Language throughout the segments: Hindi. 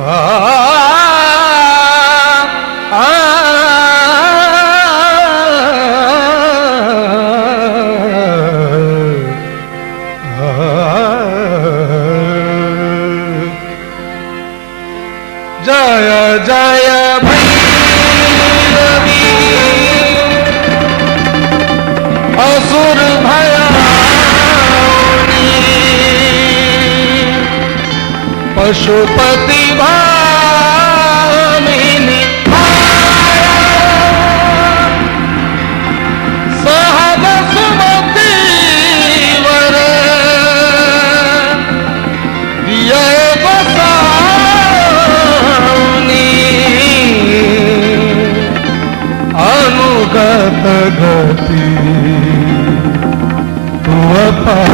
जय जय भैरवी असुर भयानी पशुपति भामिनी सहज सुमति वर दिए अनुगत गति तू अपार।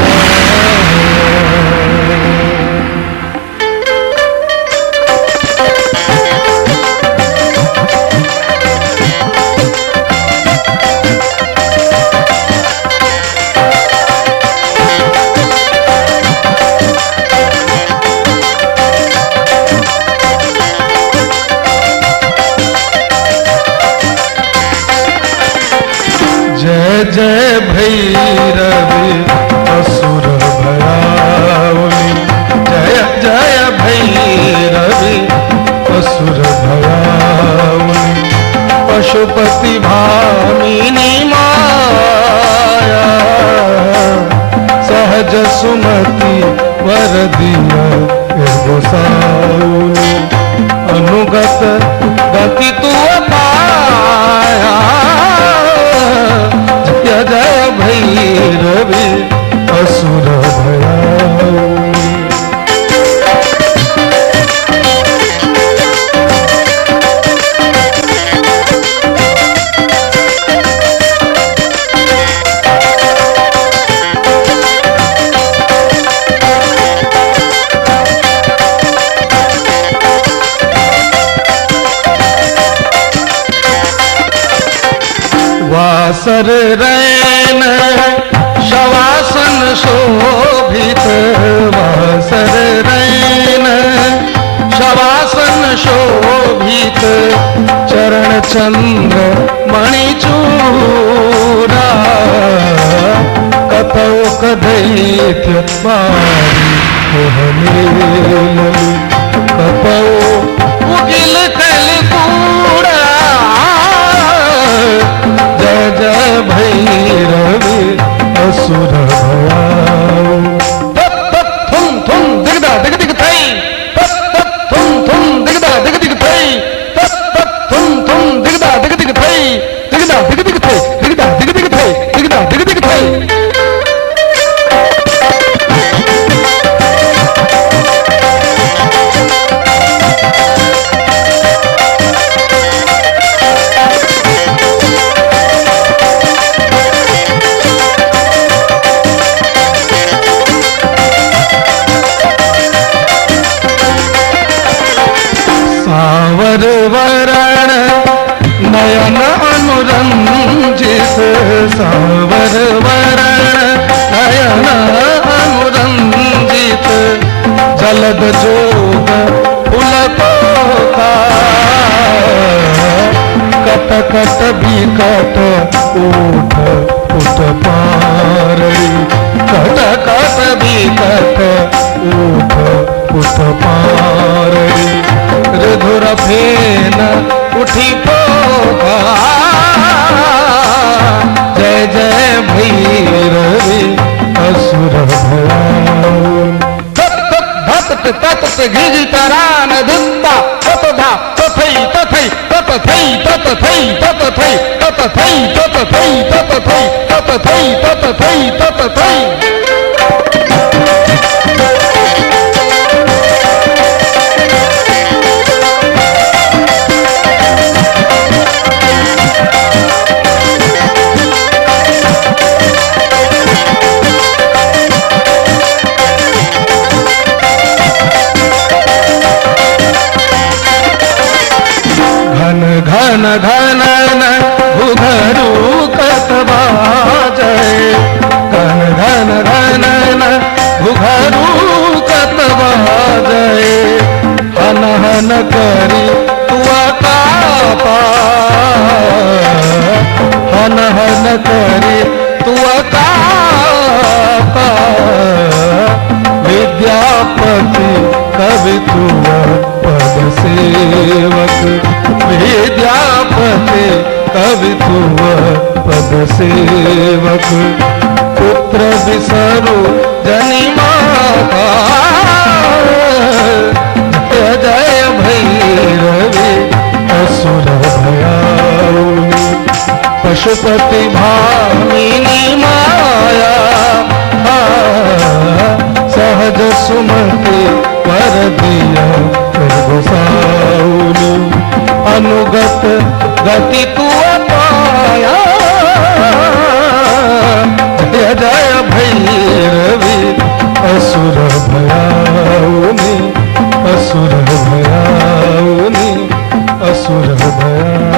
जय जय भैरवी असुर भयावनी जय जय भैरवी असुर भयावनी पशुपति भामिनी माया सहज सुमति वर दिया गोसाउनी अनुगत गति तू पाया। जय भैरवी असुर भयावनी। वासर रैन शवासन शोभित वासर रैन शवासन शोभित चरण चंद्र मणिचूरा कतौक दैत्य बारी कोहलेलि कतौ उगिल कलकूड़ा। जय जय भैरवी असुर भयावनी। तत् तत् थुम थुम दिगदा दिग दिग थई तत् तत् थुम थुम दिगदा दिग दिग थई तत् तत् थुम थुम दिगदा दिग दिग थई दिगदा दिग दिग थई दिगदा दिग दिग थई दिगदा दिग दिग थई। सावर वरण नयन अनुरंजित सावर वरण नयन अनुरंजित जलद जोग फुलकोका कट कट बिकट ऊठ पुट पारड़ी कट कट बिकट ऊठ पुट पारड़ी ऋधुर फेन उठी पोका। जय जय भैरवी असुर भयावनी। तत् तत् तत् गिरि तरान धुत्ता तत धा तथै तथै तत थै तत थै तत थै तत थै तत थै तत थै तत थै तत थै तत थै। घन घन घुघरू कतबा जय घन घन घन घुघरू कतबा जय हन हन करी तू कापा, हन हन करी तू कापा, विद्यापति कवि तू पद सेवक, विद्यापति कवि तू पद सेवक, पुत्र बिसरु जनि माता, जय जय भैरवी असुर भयाउनि, पशुपति भामिनी माया, सहज सुमति कर दिया गोसाउनि, अनुगत गति तू पाया, जय जय भैरवी असुर भयाउनि, असुर भयाउनि, असुर भया।